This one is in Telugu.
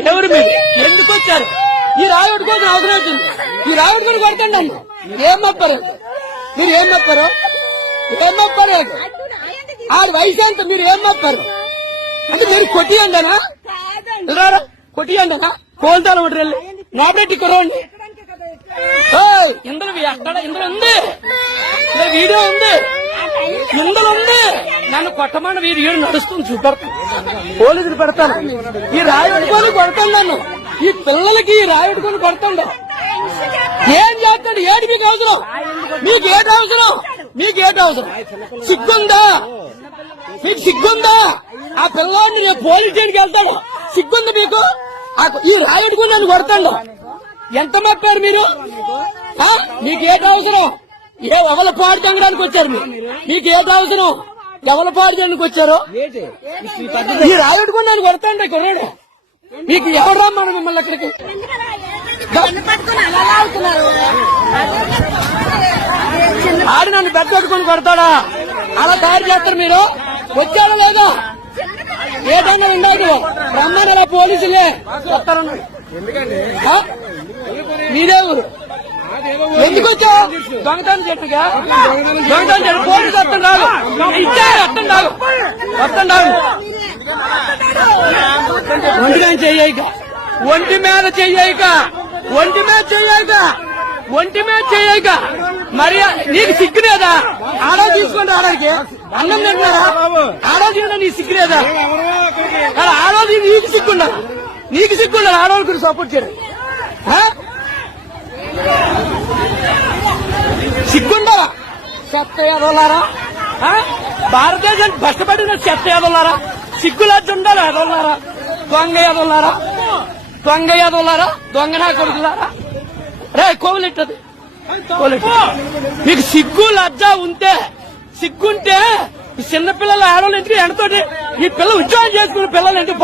ఎవరు మీరు? ఎందుకు వచ్చారు? ఈ రాయుడు కోసం అవసరం అవుతుంది ఈ రాయుడు కూడా కొడతాండి నన్ను. ఏం మప్పారు? మీరు ఏం మప్పారు? ఏం మప్పారు ఆడి వయసు ఎంత? మీరు ఏం మప్పారు? అంటే మీరు కొట్టియండనా కొట్టి కొట్టియండనా కోల్తాలు ఒకటి వెళ్ళి నాబెట్టి కురవండి. ఇందులో ఎక్కడ ఇందులో ఉంది. వీడియో ఉంది. ఇందులో ఉంది. నన్ను కొట్టమని వీరు ఏడు నడుస్తుంది చూపెడతాను. పోలీసులు పెడతాను. ఈ రాయి పెట్టుకొని కొడతాను నన్ను. ఈ పిల్లలకి ఈ రాయుడుకొని కొడతాడు. ఏం చేస్తాడు? ఏడు మీకు అవసరం? మీకు ఏటి అవసరం? మీకు ఏటి అవసరం? సిగ్గుందా? మీకు సిగ్గుందా? ఆ పిల్లవాడిని నేను పోలీస్ స్టేషన్కి వెళ్తాడు సిగ్గుంది మీకు? ఈ రాయి పెట్టుకుని నన్ను కొడతాడు. ఎంత మప్పారు మీరు? మీకు ఏటి అవసరం? ఏ ఎవల పాడు చెంగడానికి వచ్చారు మీరు? మీకు ఏటి అవసరం? ఎవల పాడు చేయడానికి వచ్చారు? ఈ నన్ను కొడతాండి కుర్రాడు. మీకు ఎవరు రమ్మను మిమ్మల్ని అక్కడికి? ఆడి నన్ను పెట్టుకొని కొడతాడా? అలా తయారు చేస్తారు మీరు? వచ్చాడా లేదా? ఏదన్నా ఉండదు రమ్మని అలా పోలీసులే వస్తారు ఆ? మీదే ఊరు. ఎందుకు వచ్చావు? దొంగతనం చెట్టుగా దొంగతనం చెట్టు పోలీసు అర్థం రాదు ఇచ్చారు అర్థం రాదు అర్థం రాదు ఒంటిగా చెయ్యక ఒంటి మీద చెయ్యక ఒంటి మీద చెయ్యక ఒంటి మీద చెయ్యక మరి నీకు సిగ్గులేదా ఆడో తీసుకుంటే రావడానికి అన్నం తింటున్నారా? ఆడో తిన్నా నీకు సిగ్గులేదా మరి ఆడోది నీకు సిగ్గుండా నీకు సిగ్గుండా ఆడోళ్ళ గురించి సపోర్ట్ చేయడం ఆ? చెత్త ఎదలారా భారతదేశానికి కష్టపడిన చెత్త ఎదలారా సిగ్గులజ్జ ఉండాలి ఎదలారా దొంగ ఎదలారా దొంగ ఎదలారా దొంగ నా కొడుకులారా? రే కోవలిట్టది. మీకు సిగ్గు లజ్జ ఉంటే సిగ్గుంటే ఈ చిన్న పిల్లలు ఆడవాళ్ళు ఇంటికి ఎండతోటి ఈ పిల్ల ఉద్యోగం చేసుకున్న పిల్లలు ఇంటికి